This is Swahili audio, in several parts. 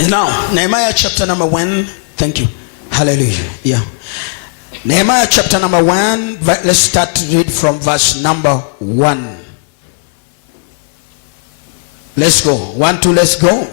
Now, Nehemiah chapter number 1. Thank you. Hallelujah. Yeah. Nehemiah chapter number 1. Let's start to read from verse number 1. Let's go. 1, 2, let's go.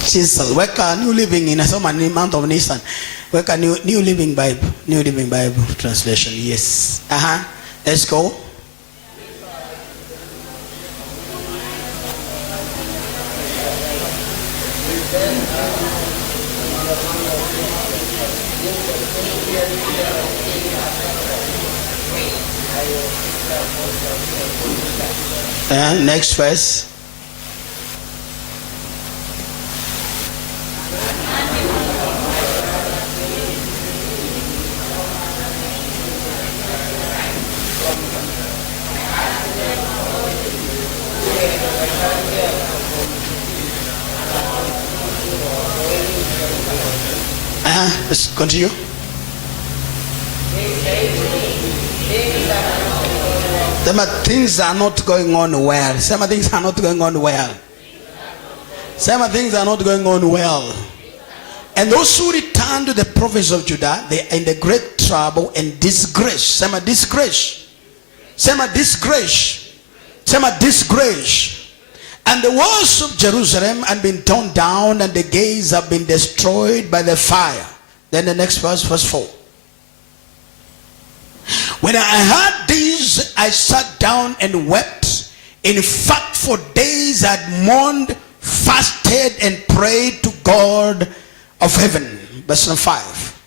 Chisel. Weka New Living in a month of Nissan. Weka New Living Bible. New Living Bible translation. Yes. Let's go. Next verse. Let's continue. Things are not going on well. Some things are not going on well. Some things are not going on well. And those who return to the province of Judah, they are in the great trouble and disgrace. Some are disgrace. Some are disgrace. Some are disgrace. And the walls of Jerusalem have been torn down, and the gates have been destroyed by the fire. Then the next verse, verse 4. When I heard this, I sat down and wept. In fact, for days I had mourned, fasted, and prayed to God of heaven. Verse 5.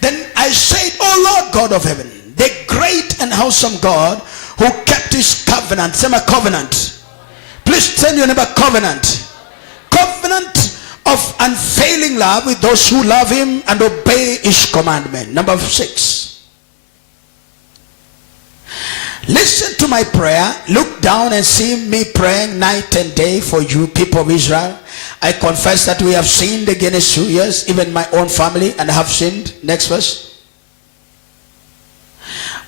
Then I said, O Lord God of heaven, the great and awesome God, who kept his covenant. Say my covenant. Please tell your neighbor, covenant. Covenant of unfailing love with those who love him and obey his commandment. Number 6. Listen to my prayer. Look down and see me praying night and day for you, people of Israel. I confess that we have sinned against you, yes, even my own family, and have sinned. Next verse.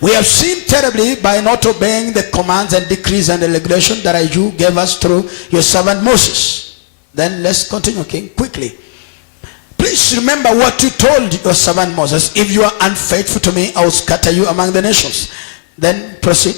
We have sinned terribly by not obeying the commands and decrees and the regulation that you gave us through your servant Moses. Then let's continue, King, quickly. Please remember what you told your servant Moses. If you are unfaithful to me, I will scatter you among the nations. Then proceed.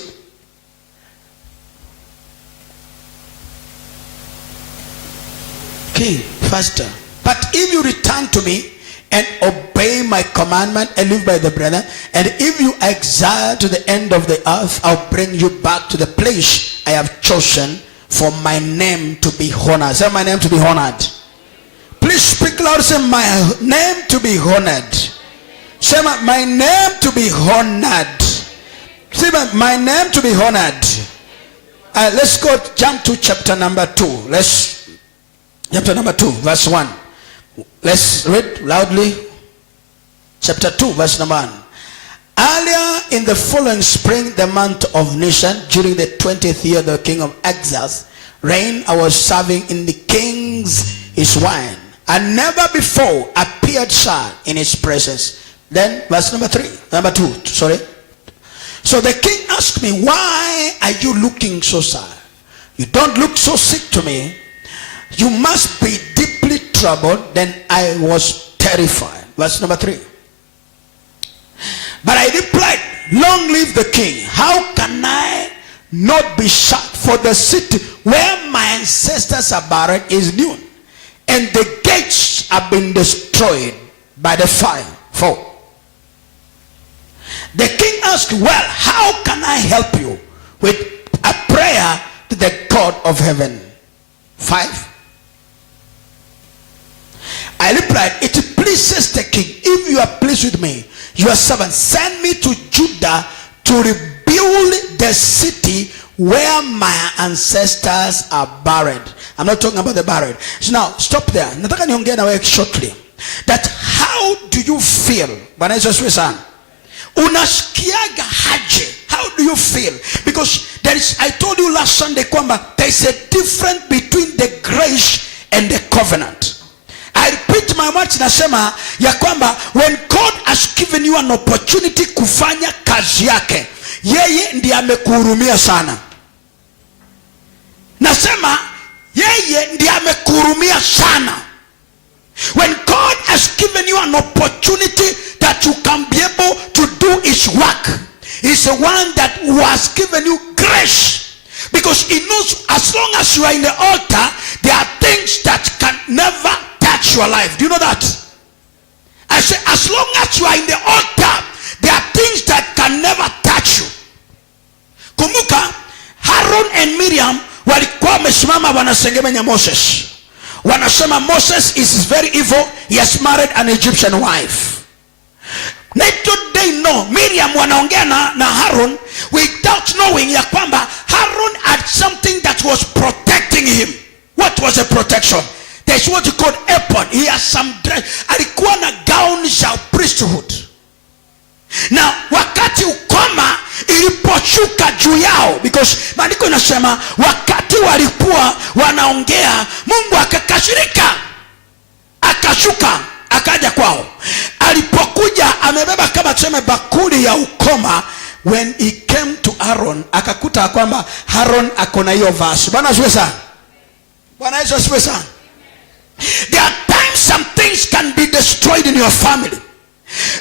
King, faster. But if you return to me and obey my commandment and live by the brethren, and if you exile to the end of the earth, I'll bring you back to the place I have chosen for my name to be honored. Say my name to be honored. Please speak loud. Say my name to be honored. Say my name to be honored. Say my name to be honored. Let's go jump to chapter number 2. Chapter number 2, verse 1. Let's read loudly. Chapter 2, verse number 1. Earlier in the following spring, the month of Nisan, during the 20th year of the king of Exodus reign, I was serving in the king's his wine, and never before appeared sad in his presence. Then verse number 2, sorry. So the king asked me, why are you looking so sad? You don't look so sick to me. You must be deeply troubled. Then I was terrified. Verse number 3. But I replied, long live the king. How can I not be sad? For the city where my ancestors are buried is new, and the gates have been destroyed by the fire. 4. The king asked, well, how can I help you? With a prayer to the God of heaven. 5. I replied, it pleases the king. If you are pleased with me, your servant, send me to Judah to rebuild the city where my ancestors are buried. I'm not talking about the buried. So now, stop there. Nataka niongee na wewe shortly. That how do you feel? Bwana Yesu asifiwe sana. Unasikiaga haje? How do you feel? Because there is, I told you last Sunday kwamba there is a difference between the grace and the covenant. I repeat my words, nasema ya kwamba when God has given given you an opportunity kufanya kazi yake, yeye ndiye amekuhurumia sana. Nasema yeye ndiye amekuhurumia sana. When God has given you an opportunity that you can be able to do his work, he's the one that has given you grace. Because he knows as long as you are in the altar, there are things that can never touch your life. Do you know that? I say, as long as you are in the altar, there are things that can never touch you. Kumbuka, Aaron and Miriam walikuwa wamesimama wanasengemenya Moses. Wanasema Moses is very evil, he has married an Egyptian wife. Little they know, Miriam wanaongea na Aaron without knowing ya kwamba Aaron had something that was protecting him. What was the protection? There's what you call apron. He has some dress. Alikuwa na gown za priesthood. Now wakati ukoma iliposhuka juu yao, because maandiko inasema wakati walikuwa wanaongea, Mungu akakashirika, akashuka, akaja kwao. Alipokuja amebeba kama tuseme bakuli ya ukoma, when he came to Aaron, akakuta kwamba Aaron akona hiyo vasi. Bwana asifiwe sana. Bwana Yesu asifiwe sana. There are times some things can be destroyed in your family.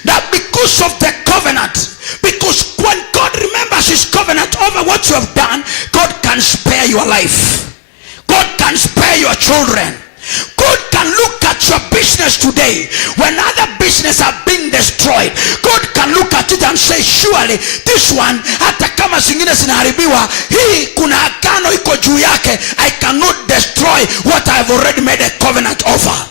That because of the covenant, because when God remembers his covenant over what you have done, God can spare your life. God can spare your children. God can look at your business today when other business are being destroyed. God can look at it and say, surely this one, hata kama zingine zinaharibiwa, hii kuna agano iko juu yake, I cannot destroy what I have already made a covenant over.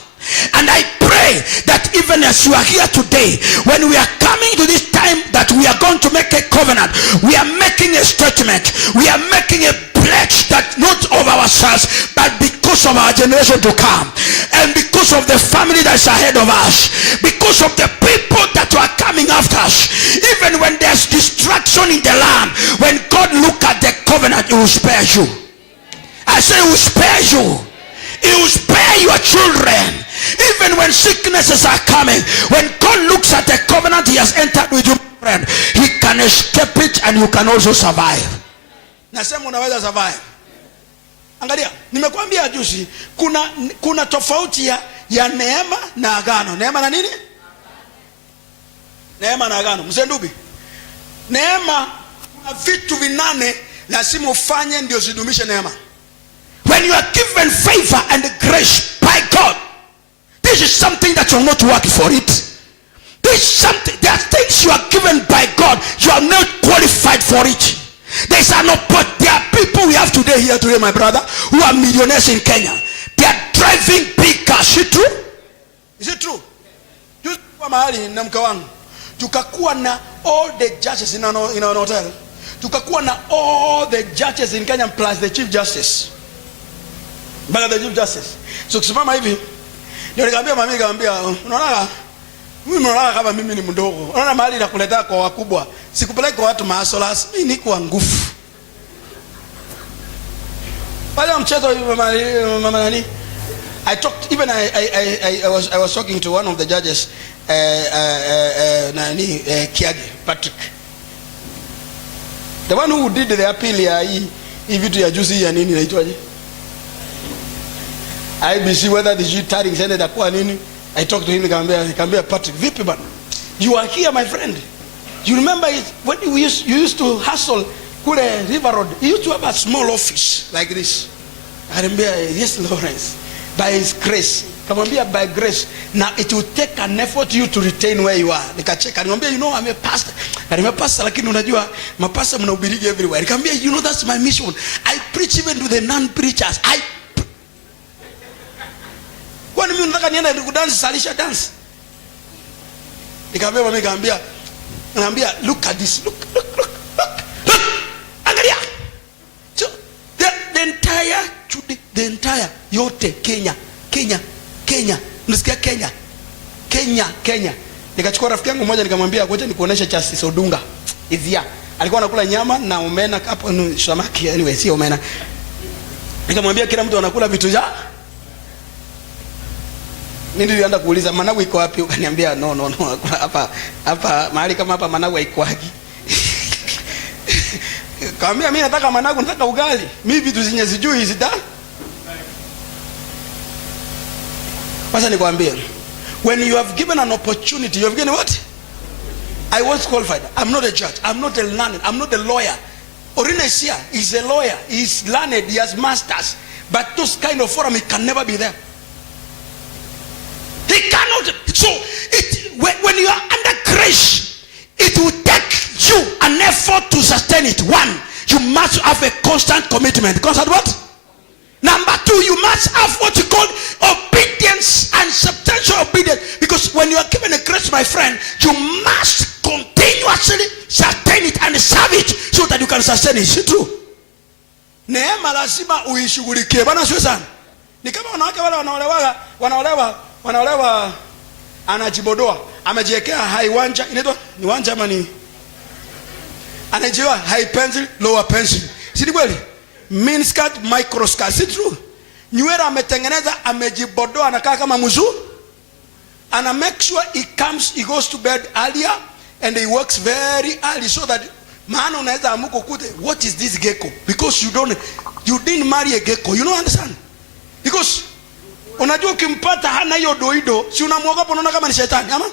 And I pray that even as you are here today, when we are coming to this time that we are going to make a covenant, we are making a statement, we are making a pledge that not of ourselves, but because of our generation to come, and because of the family that's ahead of us, because of the people that are coming after us, even when there's distraction in the land, when God look at the covenant, he will spare you. I say he will spare you. He will spare your children. Even when sicknesses are coming, when God looks at the covenant he has entered with you, friend, he can escape it and you can also survive. Nasema unaweza survive. Angalia, nimekuambia juzi, kuna tofauti ya neema na agano. Neema na nini? Neema na agano. Mzee Ndubi, neema kuna vitu vinane lazima ufanye ndio zidumishe neema. When you are given favor and grace by God, this is something that you're not working for it. This is something, there are things you are given by God, you are not qualified for it. There are people we have here today, my brother, who are millionaires in Kenya. They are driving big cars. Is it true? Is it true? Kwa mahali na mke wangu, tukakuwa na all the judges in our hotel. Tukakuwa na all the judges in Kenya plus the chief justice. Baada the chief justice. So kusimama hivi, ndio nikamwambia mami, nikamwambia unaona mimi mnaona kama mimi ni mdogo. Unaona mahali nakuleta kwa wakubwa. Sikupeleka kwa watu maasolas, mimi niko nguvu. Pale mchezo mama nani? I talked, even I was talking to one of the judges, Kiagi, Patrick. The one who did the appeal ya hii vitu ya juzi ya nini inaitwaje? IBC, whether the judge said kwa nini. I talked to him, nikamwambia Patrick, vipi bana? You are here, my friend. You remember it, when you used to hustle kule River Road, you used to have a small office like this. I remember, yes Lawrence, by his grace. Kamwambia by grace. Now it will take an effort you to retain where you are. Nikacheka, nikamwambia, you know I'm a pastor. I'm a pastor, lakini unajua mapasta mnahubiri everywhere. Nikamwambia, you know that's my mission. I preach even to the non-preachers. Kwani mimi nataka niende kudance salisha dance. Nikamwambia look at this, look. Angalia. So the entire yote Kenya. Unasikia Kenya. Nikachukua rafiki yangu mmoja nikamwambia ngoja nikuoneshe Justice Odunga. Ivia. Alikuwa anakula nyama na omena hapo samaki, anyway si omena. Nikamwambia kila mtu anakula vitu Mimi nilienda kuuliza managu iko wapi, ukaniambia no hapa mahali kama hapa managu haikuagi. Kaambia mimi nataka managu, nataka ugali. Mimi vitu zenye sijui hizi da. Sasa nikwambie, when you have given an opportunity, you have given what? I was qualified. I'm not a judge. I'm not a learned. I'm not a lawyer. Orina is here. He's a lawyer. He's learned. He has masters. But those kind of forum, he can never be there. He cannot. So when you are under grace, it will take you an effort to sustain it. One, you must have a constant commitment. Constant what? Number two, you must have what you call obedience and substantial obedience. Because when you are given a grace, my friend, you must continuously sustain it and serve it so that you can sustain it. Is true? Neema lazima uishughulikie. Bwana sio sana. Ni kama wanawake wale wanaolewa anajibodoa, amejiwekea high wanja, inaitwa ni wanja ama ni anajiwa high pencil, lower pencil. Si ni kweli? Mini skirt, micro skirt. Si true? Nywele ametengeneza, amejibodoa, anakaa kama mzuu. And make sure he goes to bed earlier and he works very early so that maana unaweza amuko kute, what is this gecko? Because you didn't marry a gecko. You don't understand? Because unajua ukimpata hana hiyo doido, si unamwogopa, unaona kama ni shetani ama?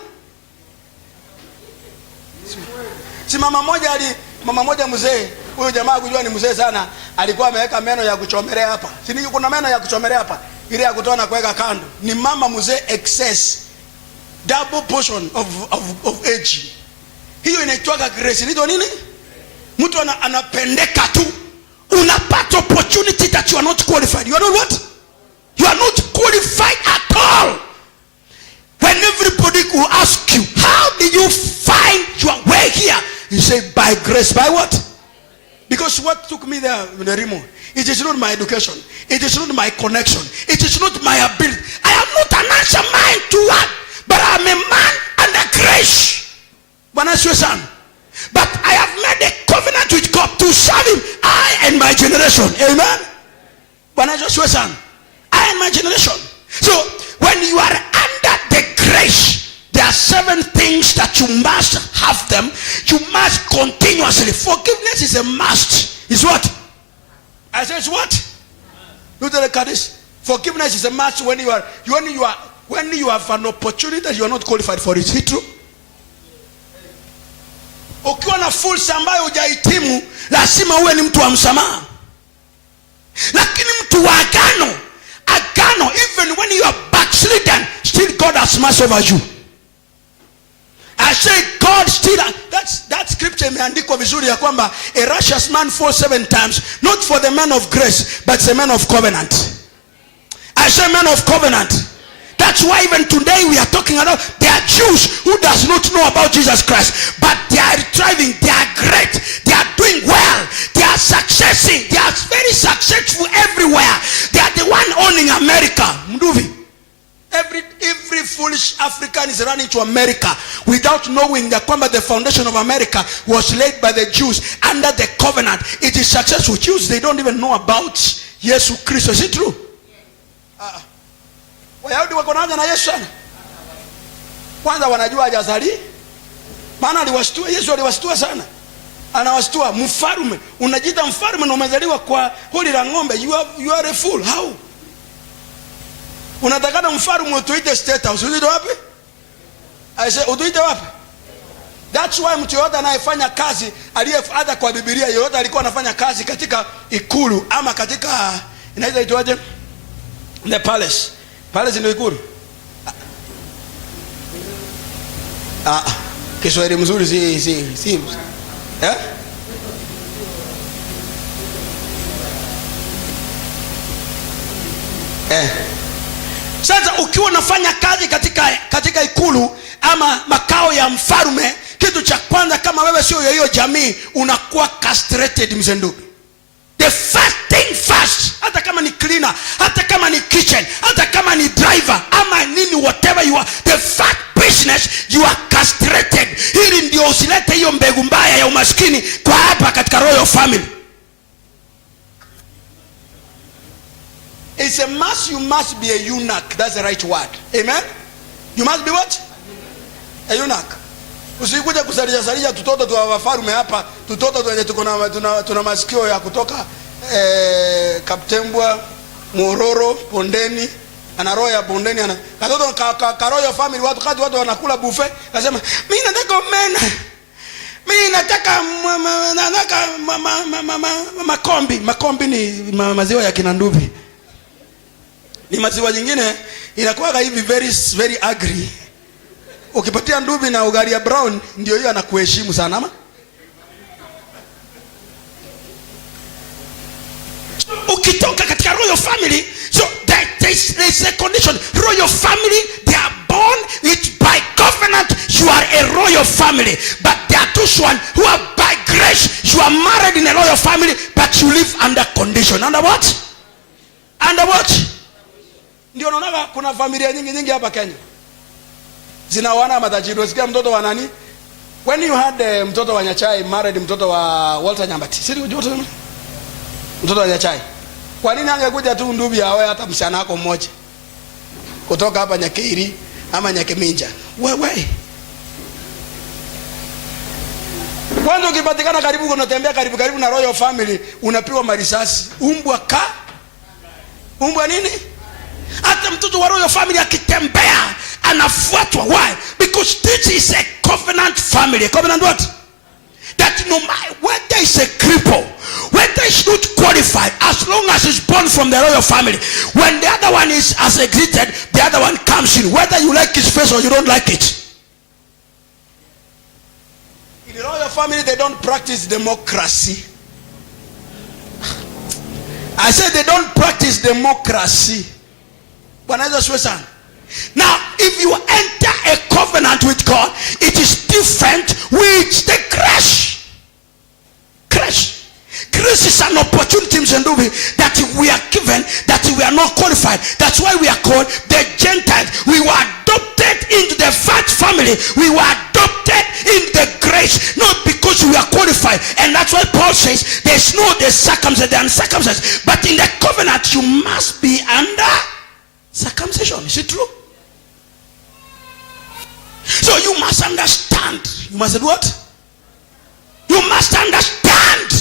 Si mama moja mzee, huyo jamaa kujua ni mzee sana, alikuwa ameweka meno ya kuchomelea hapa. Si ni kuna meno ya kuchomelea hapa, ile ya kutoa na kuweka kando. Ni mama mzee excess, double portion of age. Hiyo inaitwa grace. Ndio nini? Mtu anapendeka tu. Unapata opportunity that you are not qualified. You are not what? You are not qualified at all. When everybody will ask you, how did you find your way here? You say, by grace. By what? Because what took me there, Rimo, it is not my education. It is not my connection. It is not my ability. I am not an answer mind to what? But I am a man under grace. But I have made a covenant with God to serve him, I and my generation. Amen. I and my generation. So when you are under the grace, there are 7 things that you must have them. You must continuously. Forgiveness is a must. Is what? I say it's what? Look at this. Forgiveness is a must when you have an opportunity that you are not qualified for it. Is it true? Ukiwa na fursa ambayo hujahitimu, lazima uwe ni mtu wa msamaha. Lakini mtu wa agano, even when you are backslidden, still God has mercy over you. I say God still, that scripture imeandikwa vizuri ya kwamba a righteous man falls 7 times, not for the man of grace, but the man of covenant. I say man of covenant. That's why even today we are talking about there are Jews who does not know about Jesus Christ, but they are thriving, they are great, they are doing well, they are successing, they are very successful everywhere. They are the one owning America. Mduvi. Every foolish African is running to America without knowing that the foundation of America was laid by the Jews under the covenant. It is successful. Jews, they don't even know about Jesus Christ. Is it true? Wayahudi wako na haja na Yesu sana. Kwanza wanajua hajazali. Maana aliwashtua, Yesu aliwashtua sana. Anawashtua mfalme. Unajiita mfalme na umezaliwa kwa holi la ng'ombe. You are a fool. How? Unatakana mfalme utuite state house. Utuite wapi? I say utuite wapi? That's why mtu yote anayefanya kazi aliyefuata kwa Biblia, yote alikuwa anafanya kazi katika ikulu ama katika inaitwa itwaje? The palace. Palace ndio ikulu. Kiswahili mzuri si. Sasa ukiwa unafanya kazi katika ikulu ama makao ya mfalme, kitu cha kwanza kama wewe sio hiyo jamii, unakuwa castrated mzendu. The first thing first, hata kama ni cleaner, hata kama ni kitchen, hata kama ni driver ama nini, whatever you are, the first business you are castrated. Hili ndio usilete hiyo mbegu mbaya ya umaskini kwa hapa katika royal family. It's a must, you must be a eunuch. That's the right word. Amen. You must be what? A eunuch. Usikuja kusalia tutoto tu wafalme hapa, tutoto wenye tuna masikio ya kutoka Kaptembwa, Mororo, Bondeni, ana roho ya Bondeni, ana katoto ka royal family, watu wanakula buffet, nasema mimi nataka omena. Mimi nataka makombi. Makombi ni maziwa ya kina Nduvi. Ni maziwa nyingine inakuwa hivi very ugly. Ukipatia Nduvi na ugali ya brown, ndio hiyo anakuheshimu sana ama? Ukitoka katika royal family, so there is a condition. Royal family, they are born with by covenant. You are a royal family, but there are those one who are by grace. You are married in a royal family, but you live under condition. Under what? Under what? Ndio unaona kuna familia nyingi hapa Kenya zinaoana matajiri. Usikia mtoto wa nani? When you had mtoto wa Nyachai married mtoto wa Walter Nyambati. Sisi mtoto wa Nyachai. Kwa nini angekuja tu Ndubi awe hata msichana wako mmoja? Kutoka hapa Nyakiri ama Nyakeminja. Wewe. Kwanza ukipatikana karibu, unatembea karibu na royal family, unapiwa marisasi. Umbwa nini? Hata mtoto wa royal family akitembea anafuatwa. Why? Because this is a covenant family. A covenant what? That no matter whether it's a cripple, whether it's not qualified, as long as it's born from the royal family, when the other one has exited, the other one comes in, whether you like his face or you don't like it. In the royal family, they don't practice democracy. I said they don't practice democracy. Now, if you enter a covenant with God, it is different with the crash. Grace is an opportunity that we are given, that we are not qualified. That's why we are called the Gentiles. We were adopted into the first family. We were adopted in the grace, not because we are qualified. And that's why Paul says there's no the circumcised and uncircumcised, but in the covenant you must be under circumcision. Is it true? So you must understand. You must do what? You must understand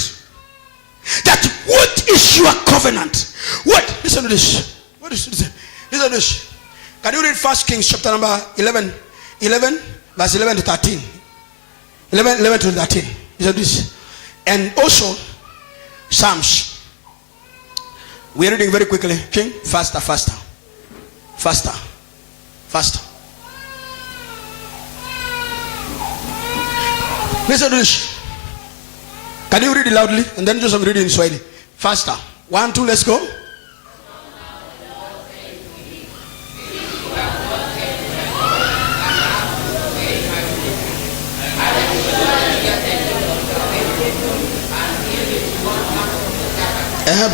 that what is your covenant? What? Listen to this. What is this? Listen to this. Can you read 1 Kings chapter number 11 verse 11 to 13? 11 to 13. Listen to this. And also Psalms. We are reading very quickly. King, faster. Listen to this. Can you read it loudly? And then just read it in Swahili. Faster. 1, 2, let's go.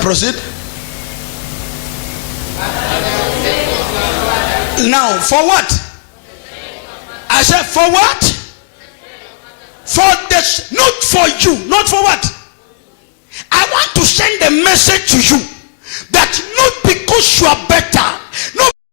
Proceed. Now, for what? I said, for what? For this, not for you, not for what? I want to send a message to you that not because you are better, not